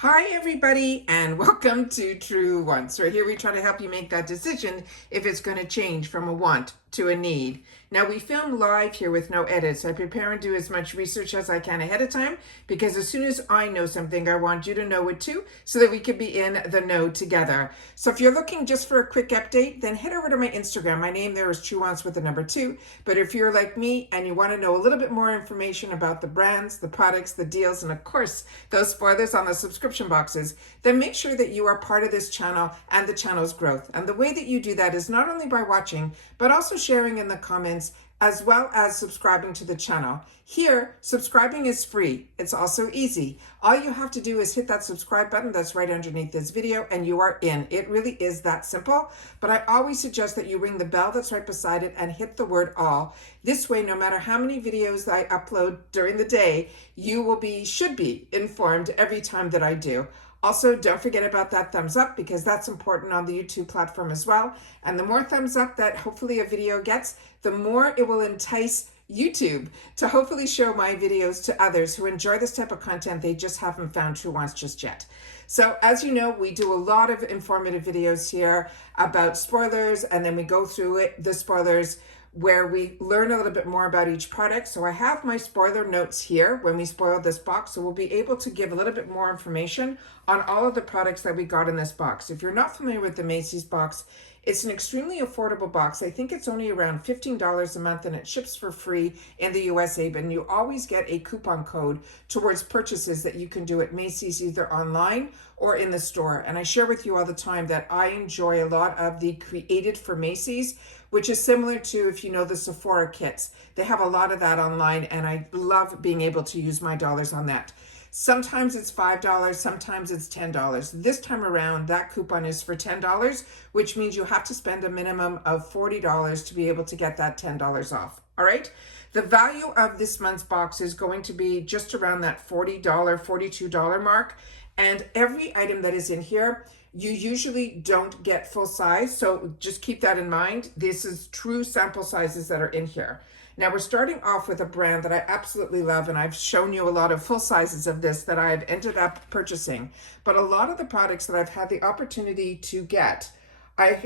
Hi everybody and welcome to Truewants. Right here we try to help you make that decision if it's going to change from a want to a need. Now we film live here with no edits. I prepare and do as much research as I can ahead of time because as soon as I know something, I want you to know it too so that we can be in the know together. So if you're looking just for a quick update, then head over to my Instagram. My name there is Truewants with the number 2. But if you're like me and you want to know a little bit more information about the brands, the products, the deals, and of course, those spoilers on the subscription boxes, then make sure that you are part of this channel and the channel's growth. And the way that you do that is not only by watching, but also sharing in the comments, as well as subscribing to the channel. Here, subscribing is free. It's also easy. All you have to do is hit that subscribe button that's right underneath this video and you are in. It really is that simple, but I always suggest that you ring the bell that's right beside it and hit the word all. This way, no matter how many videos I upload during the day, you should be informed every time that I do. Also, don't forget about that thumbs up because that's important on the YouTube platform as well. And the more thumbs up that hopefully a video gets, the more it will entice YouTube to hopefully show my videos to others who enjoy this type of content. They just haven't found Truewants just yet. So as you know, we do a lot of informative videos here about spoilers, and then we go through the spoilers where we learn a little bit more about each product. So I have my spoiler notes here when we spoiled this box, so we'll be able to give a little bit more information on all of the products that we got in this box. If you're not familiar with the Macy's box, it's an extremely affordable box. I think it's only around $15 a month and it ships for free in the USA, but you always get a coupon code towards purchases that you can do at Macy's either online or in the store. And I share with you all the time that I enjoy a lot of the Created for Macy's, which is similar to, if you know, the Sephora kits. They have a lot of that online and I love being able to use my dollars on that. Sometimes it's $5, sometimes it's $10. This time around, that coupon is for $10, which means you have to spend a minimum of $40 to be able to get that $10 off. All right. The value of this month's box is going to be just around that $40, $42 mark. And every item that is in here, you usually don't get full size. So just keep that in mind. This is true sample sizes that are in here. Now we're starting off with a brand that I absolutely love, and I've shown you a lot of full sizes of this that I've ended up purchasing. But a lot of the products that I've had the opportunity to get, and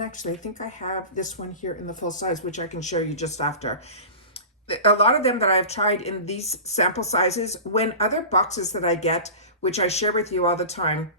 actually I think I have this one here in the full size, which I can show you just after. A lot of them that I've tried in these sample sizes, when other boxes that I get, which I share with you all the time,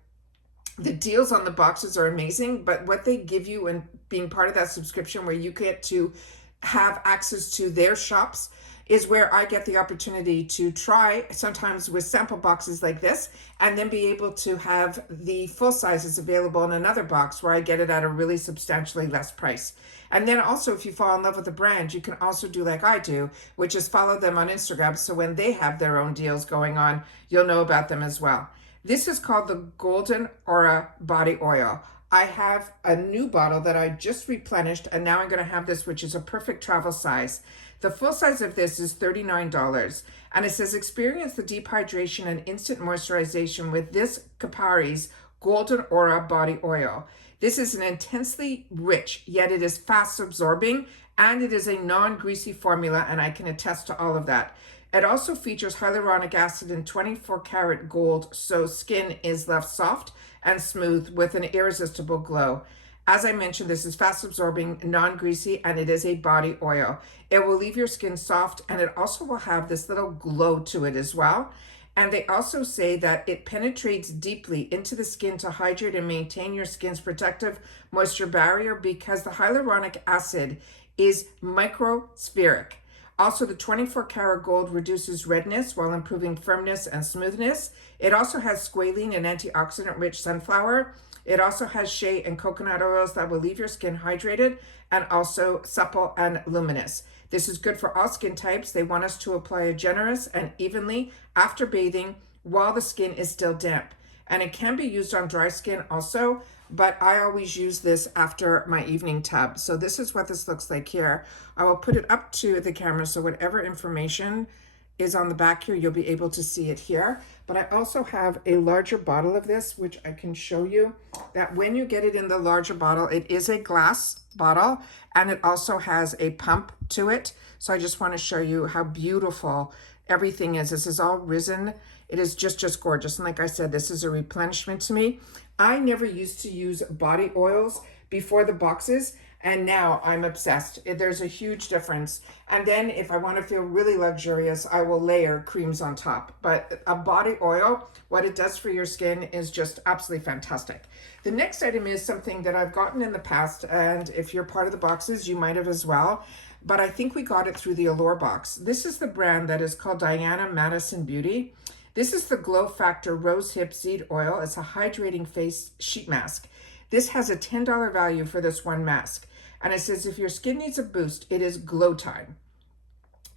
the deals on the boxes are amazing, but what they give you and being part of that subscription where you get to have access to their shops is where I get the opportunity to try sometimes with sample boxes like this and then be able to have the full sizes available in another box where I get it at a really substantially less price. And then also, if you fall in love with the brand, you can also do like I do, which is follow them on Instagram. So when they have their own deals going on, you'll know about them as well. This is called the Golden Aura Body Oil. I have a new bottle that I just replenished, and now I'm going to have this, which is a perfect travel size. The full size of this is $39, and it says experience the deep hydration and instant moisturization with this Kapari's Golden Aura Body Oil. This is an intensely rich, yet it is fast absorbing, and it is a non-greasy formula, and I can attest to all of that. It also features hyaluronic acid and 24 karat gold, so skin is left soft and smooth with an irresistible glow. As I mentioned, this is fast absorbing, non-greasy, and it is a body oil. It will leave your skin soft, and it also will have this little glow to it as well. And they also say that it penetrates deeply into the skin to hydrate and maintain your skin's protective moisture barrier because the hyaluronic acid is microspheric. Also, the 24 karat gold reduces redness while improving firmness and smoothness. It also has squalene and antioxidant-rich sunflower. It also has shea and coconut oils that will leave your skin hydrated and also supple and luminous. This is good for all skin types. They want us to apply it generous and evenly after bathing while the skin is still damp. And it can be used on dry skin also, but I always use this after my evening tub. So this is what this looks like here. I will put it up to the camera so whatever information is on the back here, you'll be able to see it here. But I also have a larger bottle of this, which I can show you that when you get it in the larger bottle, it is a glass bottle and it also has a pump to it. So I just want to show you how beautiful everything is. This is all risen. It is just gorgeous. And like I said, this is a replenishment to me. I never used to use body oils before the boxes, and now I'm obsessed. There's a huge difference. And then if I want to feel really luxurious, I will layer creams on top. But a body oil, what it does for your skin is just absolutely fantastic. The next item is something that I've gotten in the past, and if you're part of the boxes, you might have as well. But I think we got it through the Allure box. This is the brand that is called Diana Madison Beauty. This is the Glow Factor Rose Hip Seed Oil. It's a hydrating face sheet mask. This has a $10 value for this one mask. And it says, if your skin needs a boost, it is glow time.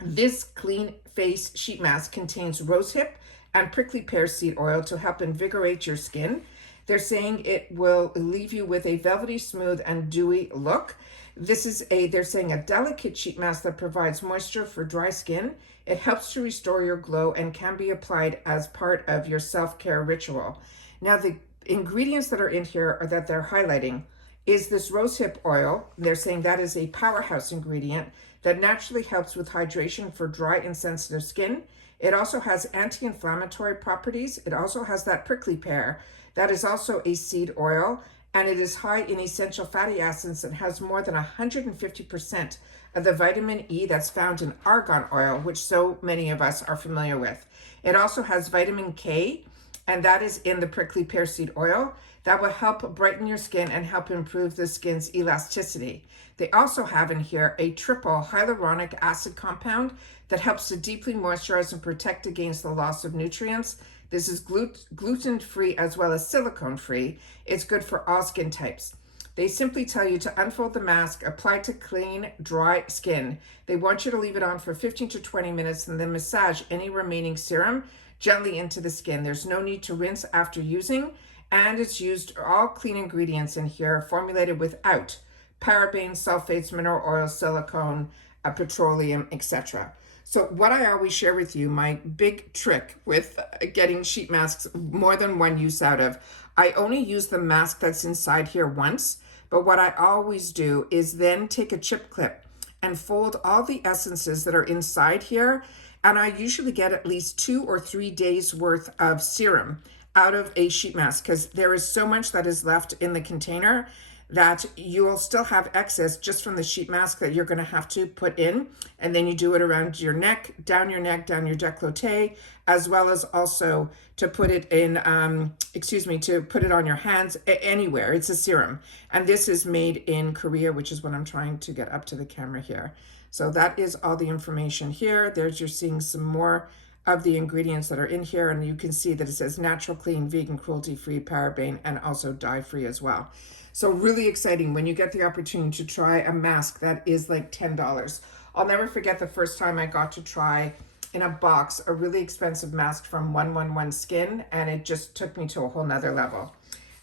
This clean face sheet mask contains rosehip and prickly pear seed oil to help invigorate your skin. They're saying it will leave you with a velvety, smooth, and dewy look. This is they're saying a delicate sheet mask that provides moisture for dry skin. It helps to restore your glow and can be applied as part of your self-care ritual. Now, the ingredients that are in here or that they're highlighting is this rosehip oil. They're saying that is a powerhouse ingredient that naturally helps with hydration for dry and sensitive skin. It also has anti-inflammatory properties. It also has that prickly pear. That is also a seed oil, and it is high in essential fatty acids and has more than 150% of the vitamin E that's found in argan oil, which so many of us are familiar with. It also has vitamin K, and that is in the prickly pear seed oil. That will help brighten your skin and help improve the skin's elasticity. They also have in here a triple hyaluronic acid compound that helps to deeply moisturize and protect against the loss of nutrients. This is gluten-free as well as silicone-free. It's good for all skin types. They simply tell you to unfold the mask, apply to clean, dry skin. They want you to leave it on for 15 to 20 minutes and then massage any remaining serum gently into the skin. There's no need to rinse after using, and it's used all clean ingredients in here, formulated without parabens, sulfates, mineral oil, silicone, petroleum, etc. So what I always share with you, my big trick with getting sheet masks more than one use out of, I only use the mask that's inside here once, but what I always do is then take a chip clip and fold all the essences that are inside here, and I usually get at least 2 or 3 days worth of serum out of a sheet mask, because there is so much that is left in the container that you will still have excess just from the sheet mask that you're going to have to put in. And then you do it around your neck, down your décolleté, as well as also to put it in, to put it on your hands, anywhere. It's a serum. And this is made in Korea, which is what I'm trying to get up to the camera here. So that is all the information here. There's, you're seeing some more of the ingredients that are in here, and you can see that it says natural, clean, vegan, cruelty-free, paraben, and also dye-free as well. So really exciting when you get the opportunity to try a mask that is like $10. I'll never forget the first time I got to try in a box a really expensive mask from 111 Skin, and it just took me to a whole nother level.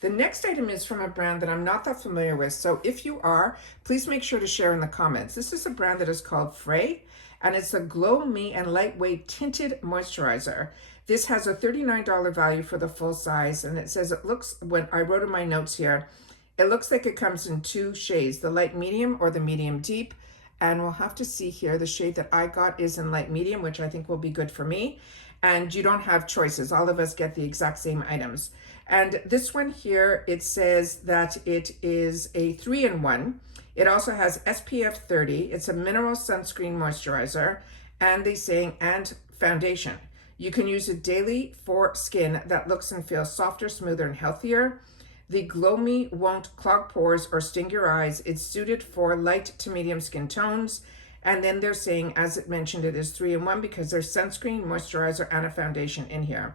The next item is from a brand that I'm not that familiar with, so if you are, please make sure to share in the comments. This is a brand that is called Frey, and it's a Glow Me and Lightweight Tinted Moisturizer. This has a $39 value for the full size, and it says it looks, when I wrote in my notes here, it looks like it comes in 2 shades, the light medium or the medium deep. And we'll have to see here, the shade that I got is in light medium, which I think will be good for me. And you don't have choices. All of us get the exact same items. And this one here, it says that it is a 3-in-1. It also has SPF 30. It's a mineral sunscreen moisturizer, and they saying, and foundation. You can use it daily for skin that looks and feels softer, smoother, and healthier. The Glow Me won't clog pores or sting your eyes. It's suited for light to medium skin tones. And then they're saying, as it mentioned, it is 3-in-1 because there's sunscreen, moisturizer, and a foundation in here.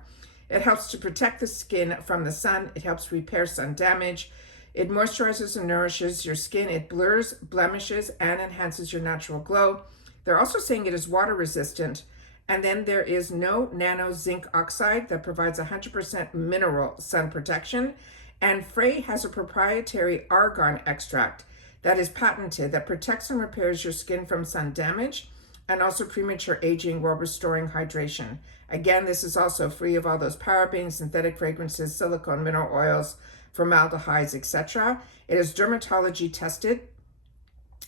It helps to protect the skin from the sun. It helps repair sun damage. It moisturizes and nourishes your skin. It blurs blemishes and enhances your natural glow. They're also saying it is water resistant. And then there is no nano zinc oxide that provides 100% mineral sun protection. And Frey has a proprietary argan extract that is patented that protects and repairs your skin from sun damage and also premature aging while restoring hydration. Again, this is also free of all those parabens, synthetic fragrances, silicone, mineral oils, formaldehydes, etc. It is dermatology tested.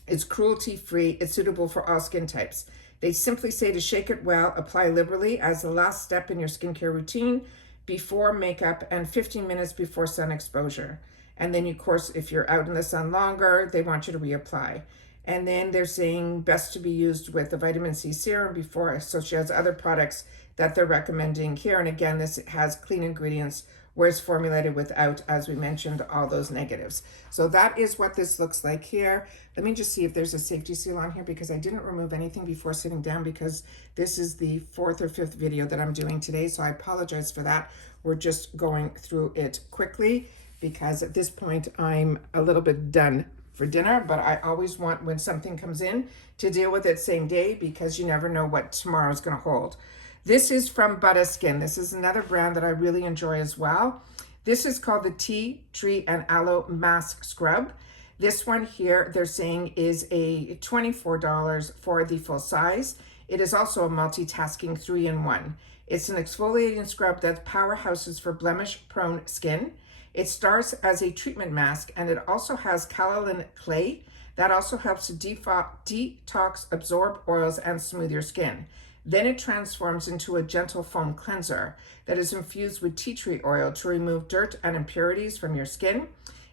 It's cruelty-free. It's suitable for all skin types. They simply say to shake it well, apply liberally as the last step in your skincare routine before makeup and 15 minutes before sun exposure. And then, of course, if you're out in the sun longer, they want you to reapply. And then they're saying best to be used with the vitamin C serum before. So she has other products that they're recommending here. And again, this has clean ingredients where it's formulated without, as we mentioned, all those negatives. So that is what this looks like here. Let me just see if there's a safety seal on here, because I didn't remove anything before sitting down, because this is the 4th or 5th video that I'm doing today. So I apologize for that. We're just going through it quickly, because at this point I'm a little bit done for dinner, but I always want, when something comes in, to deal with it same day, because you never know what tomorrow's going to hold. This is from Butter Skin. This is another brand that I really enjoy as well. This is called the Tea Tree and Aloe Mask Scrub. This one here, they're saying, is a $24 for the full size. It is also a multitasking 3-in-1. It's an exfoliating scrub that's powerhouses for blemish-prone skin. It starts as a treatment mask, and it also has kaolin clay that also helps to detox, absorb oils, and smooth your skin. Then it transforms into a gentle foam cleanser that is infused with tea tree oil to remove dirt and impurities from your skin.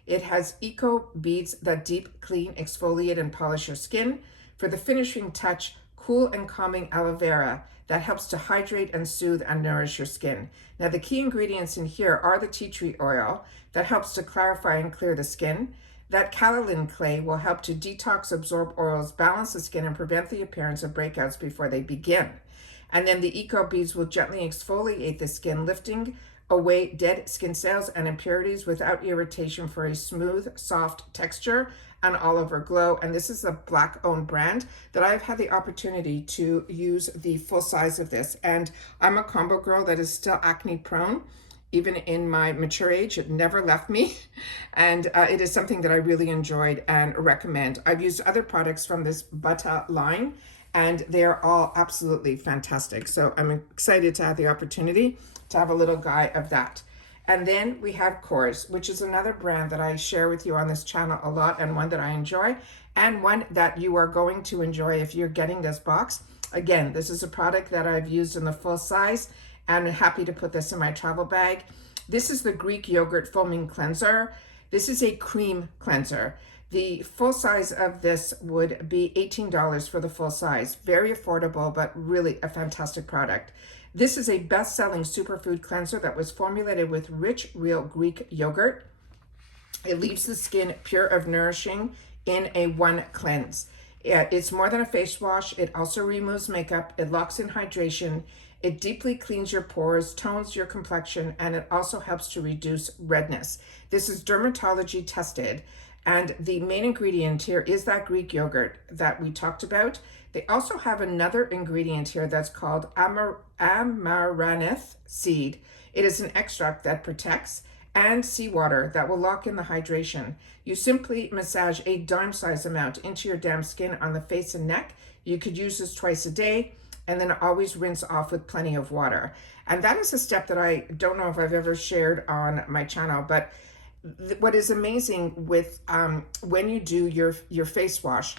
It has eco beads that deep clean, exfoliate, and polish your skin. For the finishing touch, cool and calming aloe vera that helps to hydrate and soothe and nourish your skin. Now, the key ingredients in here are the tea tree oil that helps to clarify and clear the skin. That kaolin clay will help to detox, absorb oils, balance the skin, and prevent the appearance of breakouts before they begin. And then the eco beads will gently exfoliate the skin, lifting away dead skin cells and impurities without irritation for a smooth, soft texture and all over glow. And this is a Black-owned brand that I've had the opportunity to use the full size of this. And I'm a combo girl that is still acne prone. Even in my mature age, it never left me. And it is something that I really enjoyed and recommend. I've used other products from this Butter line, and they're all absolutely fantastic. So I'm excited to have the opportunity to have a little guy of that. And then we have Kors, which is another brand that I share with you on this channel a lot, and one that I enjoy, and one that you are going to enjoy if you're getting this box. Again, this is a product that I've used in the full size, and I'm happy to put this in my travel bag. This is the Greek Yogurt Foaming Cleanser. This is a cream cleanser. The full size of this would be $18 for the full size. Very affordable, but really a fantastic product. This is a best-selling superfood cleanser that was formulated with rich, real Greek yogurt. It leaves the skin pure of nourishing in a one cleanse. It's more than a face wash. It also removes makeup. It locks in hydration. It deeply cleans your pores, tones your complexion, and it also helps to reduce redness. This is dermatology tested, and the main ingredient here is that Greek yogurt that we talked about. They also have another ingredient here that's called amaranth seed. It is an extract that protects, and seawater that will lock in the hydration. You simply massage a dime-size amount into your damp skin on the face and neck. You could use this twice a day, and then always rinse off with plenty of water. And that is a step that I don't know if I've ever shared on my channel, but what is amazing with when you do your face wash,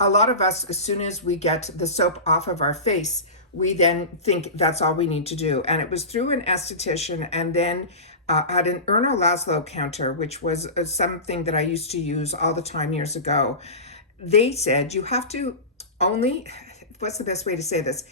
a lot of us, as soon as we get the soap off of our face, we then think that's all we need to do. And it was through an esthetician, and then at an Erno Laszlo counter, which was something that I used to use all the time years ago. They said you have to only, what's the best way to say this?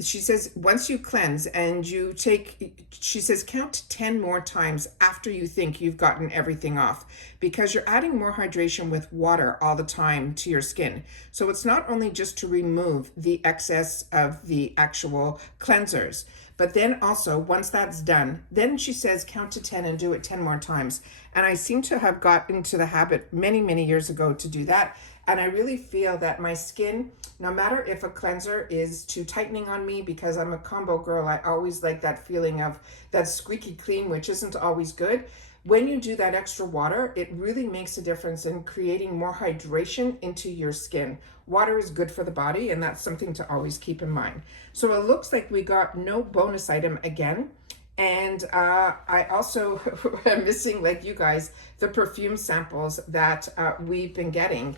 She says, once you cleanse and you take, she says, count 10 more times after you think you've gotten everything off, because you're adding more hydration with water all the time to your skin. So it's not only just to remove the excess of the actual cleansers, but then also once that's done, then she says, count to 10 and do it 10 more times. And I seem to have got into the habit many, many years ago to do that. And I really feel that my skin, no matter if a cleanser is too tightening on me, because I'm a combo girl, I always like that feeling of that squeaky clean, which isn't always good. When you do that extra water, it really makes a difference in creating more hydration into your skin. Water is good for the body, and that's something to always keep in mind. So it looks like we got no bonus item again. And I also am missing, like you guys, the perfume samples that we've been getting.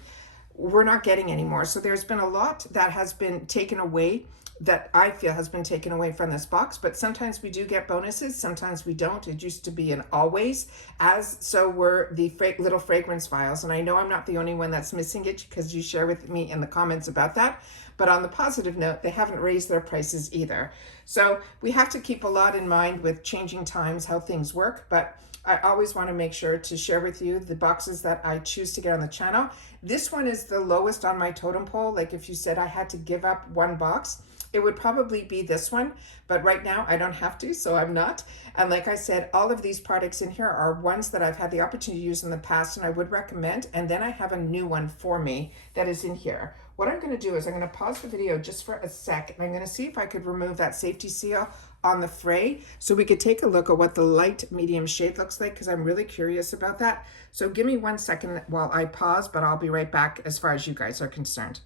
we're not getting anymore. So there's been a lot that has been taken away, that I feel has been taken away from this box, but sometimes we do get bonuses, sometimes we don't. It used to be an always, as so were the little fragrance vials. And I know I'm not the only one that's missing it, because you share with me in the comments about that. But on the positive note, they haven't raised their prices either. So we have to keep a lot in mind with changing times, how things work. But I always want to make sure to share with you the boxes that I choose to get on the channel. This one is the lowest on my totem pole. Like if you said I had to give up one box, it would probably be this one, but right now I don't have to, so I'm not. And like I said, all of these products in here are ones that I've had the opportunity to use in the past and I would recommend. And then I have a new one for me that is in here. What I'm going to do is I'm going to pause the video just for a sec, and I'm going to see if I could remove that safety seal on the fray so we could take a look at what the light medium shade looks like, because I'm really curious about that. So give me 1 second while I pause, but I'll be right back as far as you guys are concerned.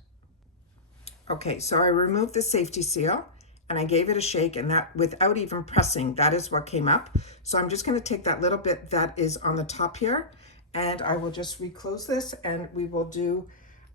Okay, so I removed the safety seal and I gave it a shake, and that without even pressing, that is what came up. So I'm just going to take that little bit that is on the top here, and I will just reclose this, and we will do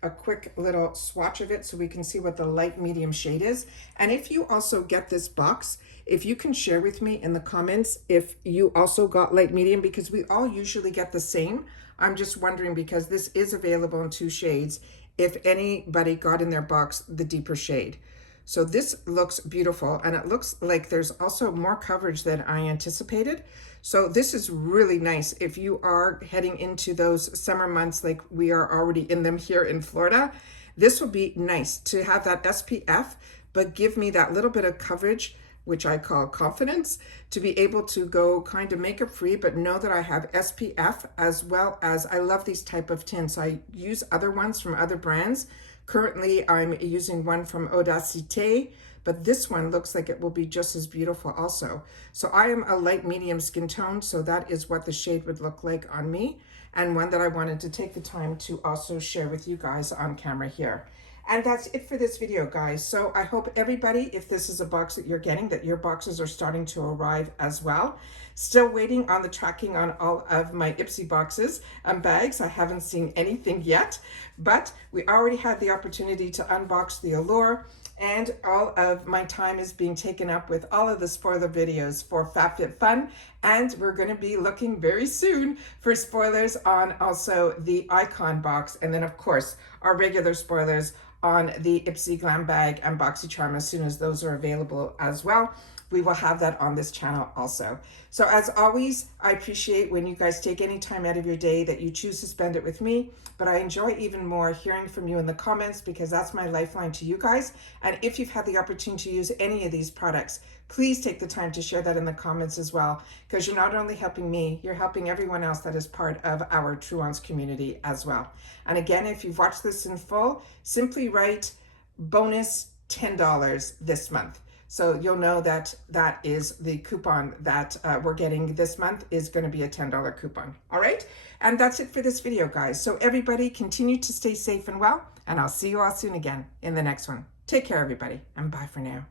a quick little swatch of it so we can see what the light medium shade is. And if you also get this box, if you can share with me in the comments if you also got light medium, because we all usually get the same. I'm just wondering, because this is available in 2 shades, if anybody got in their box the deeper shade. So this looks beautiful, and it looks like there's also more coverage than I anticipated. So this is really nice if you are heading into those summer months like we are already in them here in Florida. This will be nice to have that SPF, but give me that little bit of coverage, which I call confidence, to be able to go kind of makeup free, but know that I have SPF, as well as I love these type of tints. I use other ones from other brands. Currently, I'm using one from Audacité, but this one looks like it will be just as beautiful also. So I am a light medium skin tone, so that is what the shade would look like on me, and one that I wanted to take the time to also share with you guys on camera here. And that's it for this video, guys. So I hope everybody, if this is a box that you're getting, that your boxes are starting to arrive as well. Still waiting on the tracking on all of my Ipsy boxes and bags. I haven't seen anything yet, but we already had the opportunity to unbox the Allure, and all of my time is being taken up with all of the spoiler videos for FabFitFun, and we're going to be looking very soon for spoilers on also the Icon box, and then of course our regular spoilers on the Ipsy Glam Bag and BoxyCharm as soon as those are available as well. We will have that on this channel also. So as always, I appreciate when you guys take any time out of your day that you choose to spend it with me, but I enjoy even more hearing from you in the comments, because that's my lifeline to you guys. And if you've had the opportunity to use any of these products, please take the time to share that in the comments as well, because you're not only helping me, you're helping everyone else that is part of our Truewants community as well. And again, if you've watched this in full, simply write bonus $10 this month. So you'll know that that is the coupon that we're getting this month, is going to be a $10 coupon. All right. And that's it for this video, guys. So everybody continue to stay safe and well, and I'll see you all soon again in the next one. Take care, everybody, and bye for now.